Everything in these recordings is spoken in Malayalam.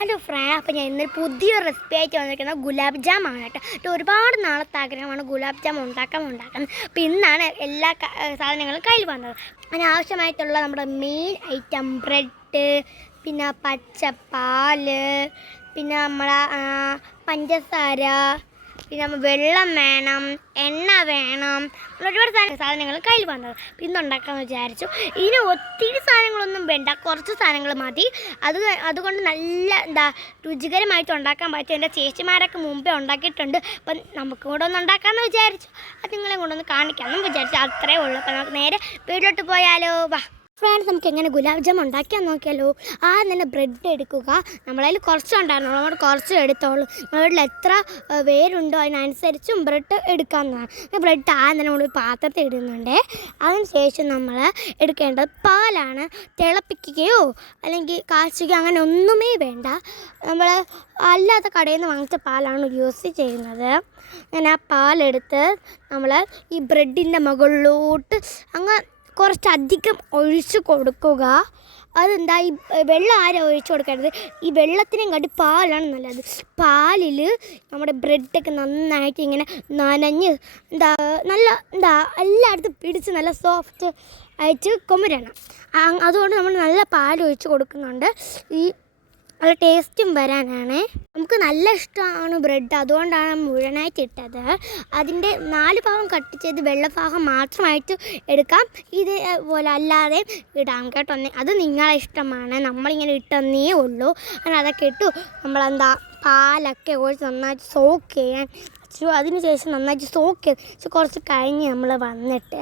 ഹലോ ഫ്രണ്ട്, അപ്പോൾ ഞാൻ ഇന്നൊരു പുതിയൊരു റെസിപ്പി ആയിട്ട് വന്നിരിക്കുന്നത് ഗുലാബ് ജാമാണ് കേട്ടോ. ഒരുപാട് നാളത്തെ ആഗ്രഹമാണ് ഗുലാബ് ജാം ഉണ്ടാക്കുന്നത്. അപ്പോൾ ഇന്നാണ് എല്ലാ സാധനങ്ങളും കയ്യിൽ വന്നത്. അതിനാവശ്യമായിട്ടുള്ള നമ്മുടെ മെയിൻ ഐറ്റം ബ്രെഡ്, പിന്നെ പച്ചപ്പാല്, പിന്നെ നമ്മളെ പഞ്ചസാര, പിന്നെ വെള്ളം വേണം, എണ്ണ വേണം, ഒരുപാട് സാധനങ്ങൾ കയ്യിൽ വന്നത്. പിന്നെ ഉണ്ടാക്കാമെന്ന് വിചാരിച്ചു. ഇതിന് ഒത്തിരി സാധനങ്ങളൊന്നും വേണ്ട, കുറച്ച് സാധനങ്ങൾ മതി. അതുകൊണ്ട് നല്ല രുചികരമായിട്ട് ഉണ്ടാക്കാൻ പറ്റും. എൻ്റെ ചേച്ചിമാരൊക്കെ മുമ്പേ ഉണ്ടാക്കിയിട്ടുണ്ട്. അപ്പം നമുക്ക് കൂടെ ഒന്ന് ഉണ്ടാക്കാമെന്ന് വിചാരിച്ചു. അത് നിങ്ങളെ കൊണ്ടൊന്ന് കാണിക്കാമെന്ന് വിചാരിച്ചു. അത്രേ ഉള്ളൂ. അപ്പം നമുക്ക് നേരെ വീട്ടിലോട്ട് പോയാലോ? വാ ഫ്രണ്ട്സ്, നമുക്ക് എങ്ങനെ ഗുലാബ് ജാം ഉണ്ടാക്കിയാൽ നോക്കിയാലോ. ആദ്യം തന്നെ ബ്രെഡ് എടുക്കുക. നമ്മളതിൽ കുറച്ചുണ്ടായിരുന്നു, നമ്മൾ കുറച്ച് എടുത്തോളൂ. നമ്മുടെ വീട്ടിൽ എത്ര പേരുണ്ടോ അതിനനുസരിച്ചും ബ്രെഡ് എടുക്കാവുന്നതാണ്. ബ്രെഡ് ആദ്യം തന്നെ നമ്മൾ പാത്രത്തിൽ ഇടുന്നുണ്ട്. അതിന് ശേഷം നമ്മൾ എടുക്കേണ്ടത് പാലാണ്. തിളപ്പിക്കുകയോ അല്ലെങ്കിൽ കാച്ചുകയോ അങ്ങനെ ഒന്നുമേ വേണ്ട. നമ്മൾ അല്ലാത്ത കടയിൽ നിന്ന് വാങ്ങിച്ച പാലാണ് യൂസ് ചെയ്യുന്നത്. അങ്ങനെ ആ പാലെടുത്ത് നമ്മൾ ഈ ബ്രെഡിൻ്റെ മുകളിലോട്ട് അങ്ങ് കുറച്ചധികം ഒഴിച്ച് കൊടുക്കുക. അതെന്താ, ഈ വെള്ളം ആരും ഒഴിച്ചു കൊടുക്കരുത്. ഈ വെള്ളത്തിനും കാട്ടി പാലാണ് നല്ലത്. പാലിൽ നമ്മുടെ ബ്രെഡൊക്കെ നന്നായിട്ട് ഇങ്ങനെ നനഞ്ഞ് നല്ല എല്ലായിടത്തും പിടിച്ച് നല്ല സോഫ്റ്റ് ആയിട്ട് കൊണ്ടുവരണം. അതുകൊണ്ട് നമ്മൾ നല്ല പാൽ ഒഴിച്ച് കൊടുക്കുന്നുണ്ട്. ഈ നല്ല ടേസ്റ്റും വരാനാണ്. നമുക്ക് നല്ല ഇഷ്ടമാണ് ബ്രെഡ്, അതുകൊണ്ടാണ് മുഴുവനായിട്ട് ഇട്ടത്. അതിൻ്റെ 4 ഭാഗം കട്ട് ചെയ്ത് വെള്ളഭാഗം മാത്രമായിട്ട് എടുക്കാം. ഇതേപോലെ അല്ലാതെ ഇടാം കേട്ടോ. അത് നിങ്ങളെ ഇഷ്ടമാണ്. നമ്മളിങ്ങനെ ഇട്ടെന്നേ ഉള്ളൂ. അങ്ങനെ അതൊക്കെ ഇട്ടു പാലൊക്കെ ഒഴിച്ച് നന്നായിട്ട് സോക്ക് ചെയ്യാൻ വെച്ചു. അതിന് ശേഷം നന്നായിട്ട് സോക്ക് ചെയ്ത് കുറച്ച് കഴിഞ്ഞ് നമ്മൾ വന്നിട്ട്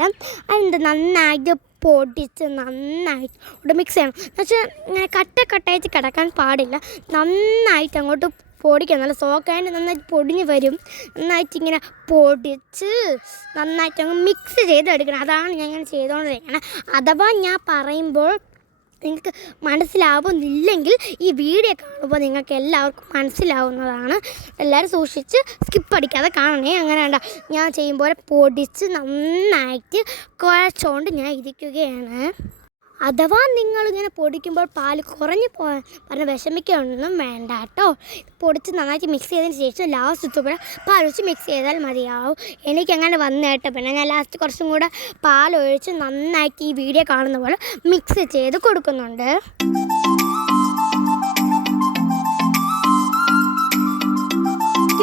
നന്നായിട്ട് പൊടിച്ച് നന്നായിട്ട് ഇവിടെ മിക്സ് ചെയ്യണം. എന്നുവെച്ചാൽ ഇങ്ങനെ കട്ടായിട്ട് കിടക്കാൻ പാടില്ല. നന്നായിട്ട് അങ്ങോട്ട് പൊടിക്കണം. നല്ല സോക്കായിട്ട് നന്നായിട്ട് പൊടിഞ്ഞ് വരും. നന്നായിട്ട് ഇങ്ങനെ പൊടിച്ച് നന്നായിട്ട് അങ്ങ് മിക്സ് ചെയ്തെടുക്കണം. അതാണ് ഞാൻ ഇങ്ങനെ ചെയ്തുകൊണ്ടിരിക്കണം. അഥവാ ഞാൻ പറയുമ്പോൾ നിങ്ങൾക്ക് മനസ്സിലാവുന്നില്ലെങ്കിൽ ഈ വീഡിയോ കാണുമ്പോൾ നിങ്ങൾക്ക് എല്ലാവർക്കും മനസ്സിലാവുന്നതാണ്. എല്ലാവരും സൂക്ഷിച്ച് സ്കിപ്പ് അടിക്കാതെ കാണണേ. അങ്ങനെ വേണ്ട, ഞാൻ ചെയ്യുമ്പോൾ പൊടിച്ച് നന്നായിട്ട് കുഴച്ചുകൊണ്ട് ഞാൻ ഇരിക്കുകയാണ്. അഥവാ നിങ്ങളിങ്ങനെ പൊടിക്കുമ്പോൾ പാൽ കുറഞ്ഞു പോകാൻ പറഞ്ഞ് വിഷമിക്കൊന്നും വേണ്ട കേട്ടോ. പൊടിച്ച് നന്നായിട്ട് മിക്സ് ചെയ്തതിന് ശേഷം ലാസ്റ്റ് കൂടെ പാൽ ഒഴിച്ച് മിക്സ് ചെയ്താൽ മതിയാവും. എനിക്കങ്ങനെ വന്നു കേട്ടോ. പിന്നെ ഞാൻ ലാസ്റ്റ് കുറച്ചും കൂടെ പാലൊഴിച്ച് നന്നായിട്ട് ഈ വീഡിയോ കാണുന്ന പോലെ മിക്സ് ചെയ്ത് കൊടുക്കുന്നുണ്ട്.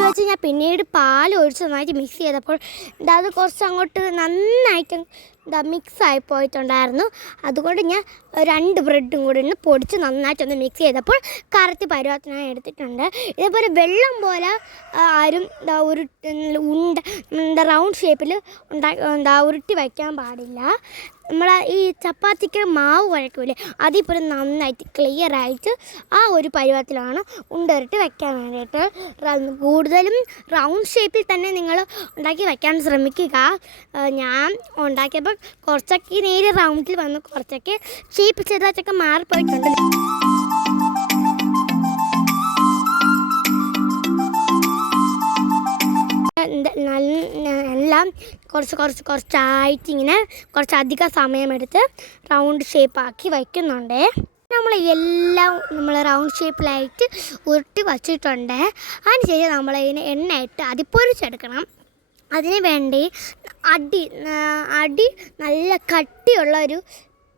വെച്ച് ഞാൻ പിന്നീട് പാൽ ഒഴിച്ച് നന്നായിട്ട് മിക്സ് ചെയ്തപ്പോൾ അത് കുറച്ച് അങ്ങോട്ട് നന്നായിട്ട് മിക്സായി പോയിട്ടുണ്ടായിരുന്നു. അതുകൊണ്ട് ഞാൻ 2 ബ്രെഡും കൂടി പൊടിച്ച് നന്നായിട്ടൊന്ന് മിക്സ് ചെയ്തപ്പോൾ കറക്റ്റ് പരുവത്തിനായി എടുത്തിട്ടുണ്ട്. ഇതേപോലെ വെള്ളം പോലെ ആരും റൗണ്ട് ഷേപ്പിൽ ഉരുട്ടി വയ്ക്കാൻ പാടില്ല. നമ്മൾ ഈ ചപ്പാത്തിക്ക് മാവ് കുഴക്കില്ലേ, അതിപ്പോൾ നന്നായിട്ട് ക്ലിയറായിട്ട് ആ ഒരു പരുവത്തിലാണ് ഉരുട്ടി വയ്ക്കാൻ വേണ്ടിയിട്ട്. കൂടുതലും റൗണ്ട് ഷേപ്പിൽ തന്നെ നിങ്ങൾ ഉണ്ടാക്കി വയ്ക്കാൻ ശ്രമിക്കുക. ഞാൻ ഉണ്ടാക്കിയപ്പോൾ കുറച്ചൊക്കെ നേരെ റൗണ്ടിൽ വന്നു, കുറച്ചൊക്കെ ഷേപ്പ് ചെറുതായിട്ടൊക്കെ മാറിപ്പോയിട്ടുണ്ട്. എല്ലാം കുറച്ചായിട്ട് ഇങ്ങനെ കുറച്ചധികം സമയമെടുത്ത് റൗണ്ട് ഷേപ്പാക്കി വയ്ക്കുന്നുണ്ട്. നമ്മൾ റൗണ്ട് ഷേപ്പിലായിട്ട് ഉരുട്ടി വച്ചിട്ടുണ്ട്. അതിനുശേഷം നമ്മളതിന് എണ്ണയിട്ട് പൊരിച്ചെടുക്കണം. അതിന് വേണ്ടി അടി നല്ല കട്ടിയുള്ളൊരു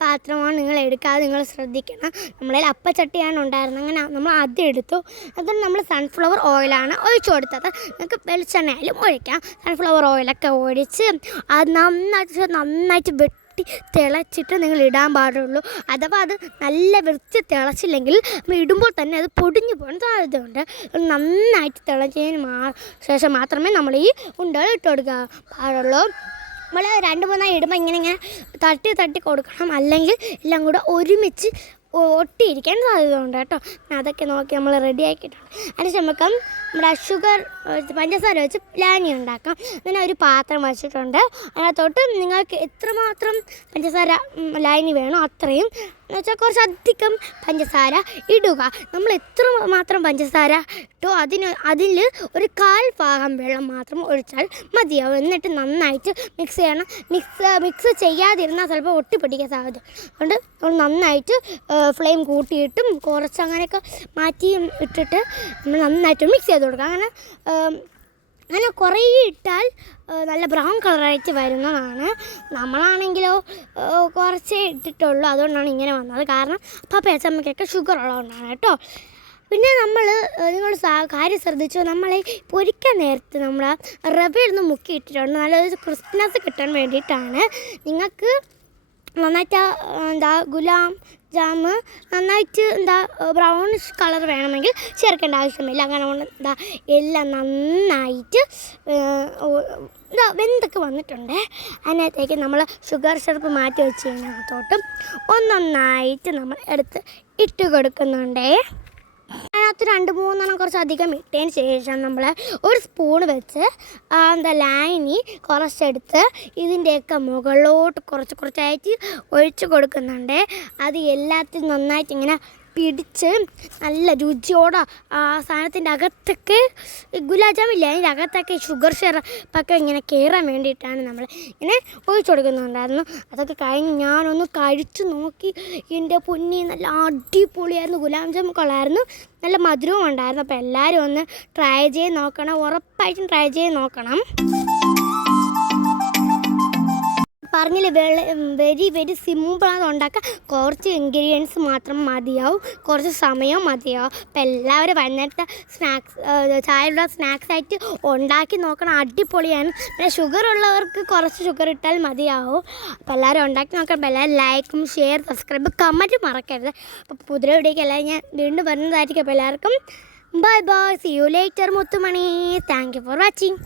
പാത്രമാണ് നിങ്ങൾ എടുക്കാതെ നിങ്ങൾ ശ്രദ്ധിക്കണം. നമ്മളതിൽ അപ്പച്ചട്ടിയാണ് ഉണ്ടായിരുന്നത്. അങ്ങനെ നമ്മൾ അതെടുത്തു. അതിന് നമ്മൾ സൺഫ്ലവർ ഓയിലാണ് ഒഴിച്ചു കൊടുത്തത്. നിങ്ങൾക്ക് വെളിച്ചെണ്ണയായാലും ഒഴിക്കാം. സൺഫ്ലവർ ഓയിലൊക്കെ ഒഴിച്ച് അത് നന്നായിട്ട് വെട്ടി തിളച്ചിട്ട് നിങ്ങൾ ഇടാൻ പാടുള്ളൂ. അഥവാ അത് നല്ല വൃത്തി തിളച്ചില്ലെങ്കിൽ ഇടുമ്പോൾ തന്നെ അത് പൊടിഞ്ഞു പോകാൻ സാധ്യതയുണ്ട്. നന്നായിട്ട് തിളച്ചതിന് ശേഷം മാത്രമേ നമ്മൾ ഈ ഉണ്ടകൾ ഇട്ട് കൊടുക്കാൻ പാടുള്ളൂ. നമ്മൾ 2-3 ഇടുമ്പോൾ ഇങ്ങനെ തട്ടി കൊടുക്കണം. അല്ലെങ്കിൽ എല്ലാം കൂടെ ഒരുമിച്ച് ഒട്ടിയിരിക്കാൻ സാധ്യതയുണ്ട് കേട്ടോ. അതൊക്കെ നോക്കി നമ്മൾ റെഡി ആക്കിയിട്ടുണ്ട്. അതിന് നമുക്ക് നമ്മുടെ പഞ്ചസാര വെച്ച് ലായനി ഉണ്ടാക്കാം. അങ്ങനെ ഒരു പാത്രം വെച്ചിട്ടുണ്ട്. അതിനകത്തോട്ട് നിങ്ങൾക്ക് എത്രമാത്രം പഞ്ചസാര ലായനി വേണോ അത്രയും എന്നുവെച്ചാൽ കുറച്ചധികം പഞ്ചസാര ഇടുക. നമ്മൾ എത്ര മാത്രം പഞ്ചസാര ഇട്ടോ അതിൽ ഒരു 1/4 ഭാഗം വെള്ളം മാത്രം ഒഴിച്ചാൽ മതിയാവും. എന്നിട്ട് നന്നായിട്ട് മിക്സ് ചെയ്യണം. മിക്സ് ചെയ്യാതിരുന്നാൽ ചിലപ്പോൾ ഒട്ടിപ്പിടിക്കാൻ സാധ്യത. അതുകൊണ്ട് നമ്മൾ നന്നായിട്ട് ഫ്ലെയിം കൂട്ടിയിട്ടും കുറച്ച് അങ്ങനെയൊക്കെ മാറ്റി ഇട്ടിട്ട് നമ്മൾ നന്നായിട്ട് മിക്സ് ചെയ്ത് കൊടുക്കുക. അങ്ങനെ കുറേ ഇട്ടാൽ നല്ല ബ്രൗൺ കളറായിട്ട് വരുന്നതാണ്. നമ്മളാണെങ്കിലോ കുറച്ചേ ഇട്ടിട്ടുള്ളൂ, അതുകൊണ്ടാണ് ഇങ്ങനെ വന്നത്. കാരണം പപ്പയച്ചമ്മയ്ക്കൊക്കെ ഷുഗർ ഉള്ളതുകൊണ്ടാണ് കേട്ടോ. പിന്നെ നിങ്ങൾ കാര്യം ശ്രദ്ധിച്ചു, നമ്മൾ പൊരിക്കാൻ നേരത്ത് നമ്മൾ റവയിൽ നിന്ന് മുക്കി ഇട്ടിട്ടുണ്ട്. നല്ലൊരു ക്രിസ്പിനെസ് കിട്ടാൻ വേണ്ടിയിട്ടാണ്. നിങ്ങൾക്ക് നന്നായിട്ട് ഗുലാബ് ജാമ് നന്നായിട്ട് ബ്രൗണിഷ് കളർ വേണമെങ്കിൽ ചേർക്കേണ്ട ആവശ്യമില്ല. അങ്ങനെ എല്ലാം നന്നായിട്ട് വെന്തൊക്കെ വന്നിട്ടുണ്ട്. അതിനകത്തേക്ക് നമ്മൾ ഷുഗർ സിറപ്പ് മാറ്റി വെച്ചതിനകത്തോട്ടും ഒന്നൊന്നായിട്ട് നമ്മൾ എടുത്ത് ഇട്ട് കൊടുക്കുന്നുണ്ടേ. അതിനകത്ത് 2-3 കുറച്ചധികം ഇട്ടതിന് ശേഷം നമ്മൾ ഒരു സ്പൂൺ വെച്ച് ലായനി കുറച്ചെടുത്ത് ഇതിൻ്റെയൊക്കെ മുകളിലോട്ട് കുറച്ചായിട്ട് ഒഴിച്ച് കൊടുക്കുന്നുണ്ട്. അത് എല്ലാത്തിനും നന്നായിട്ട് ഇങ്ങനെ പിടിച്ച് നല്ല രുചിയോടെ ആ സാധനത്തിൻ്റെ അകത്തൊക്കെ ഗുലാബ് ജാമില്ല, അതിൻ്റെ അകത്തൊക്കെ ഷുഗർ സിറപ്പൊക്കെ ഇങ്ങനെ കയറാൻ വേണ്ടിയിട്ടാണ് നമ്മൾ ഇങ്ങനെ ഒഴിച്ചു കൊടുക്കുന്നുണ്ടായിരുന്നു. അതൊക്കെ കഴിഞ്ഞ് ഞാനൊന്ന് കഴിച്ച് നോക്കി. എൻ്റെ പൊന്നി നല്ല അടിപൊളിയായിരുന്നു. ഗുലാബ് ജാമുൻ കൊള്ളായിരുന്നു, നല്ല മധുരവും ഉണ്ടായിരുന്നു. അപ്പോൾ എല്ലാവരും ഒന്ന് ട്രൈ ചെയ്ത് നോക്കണം, ഉറപ്പായിട്ടും ട്രൈ ചെയ്ത് നോക്കണം. പറഞ്ഞില്ല, വെരി സിമ്പിളാണ് ഉണ്ടാക്കുക. കുറച്ച് ഇൻഗ്രീഡിയൻസ് മാത്രം മതിയാവും, കുറച്ച് സമയവും മതിയാവും. അപ്പോൾ എല്ലാവരും വൈകുന്നേരത്തെ ചായയുടെ സ്നാക്സായിട്ട് ഉണ്ടാക്കി നോക്കണം, അടിപൊളിയാണ്. പിന്നെ ഷുഗർ ഉള്ളവർക്ക് കുറച്ച് ഷുഗർ ഇട്ടാൽ മതിയാവും. അപ്പോൾ എല്ലാവരും ഉണ്ടാക്കി നോക്കണം. അപ്പോൾ എല്ലാവരും ലൈക്കും ഷെയർ സബ്സ്ക്രൈബ് കമൻറ്റ് മറക്കരുത്. അപ്പോൾ പുതിയ വീഡിയോയ്ക്ക് എല്ലാവരും ഞാൻ വീണ്ടും വരുന്നതായിരിക്കും. അപ്പോൾ എല്ലാവർക്കും bye bye, see you later മുത്തുമണി. Thank you for watching.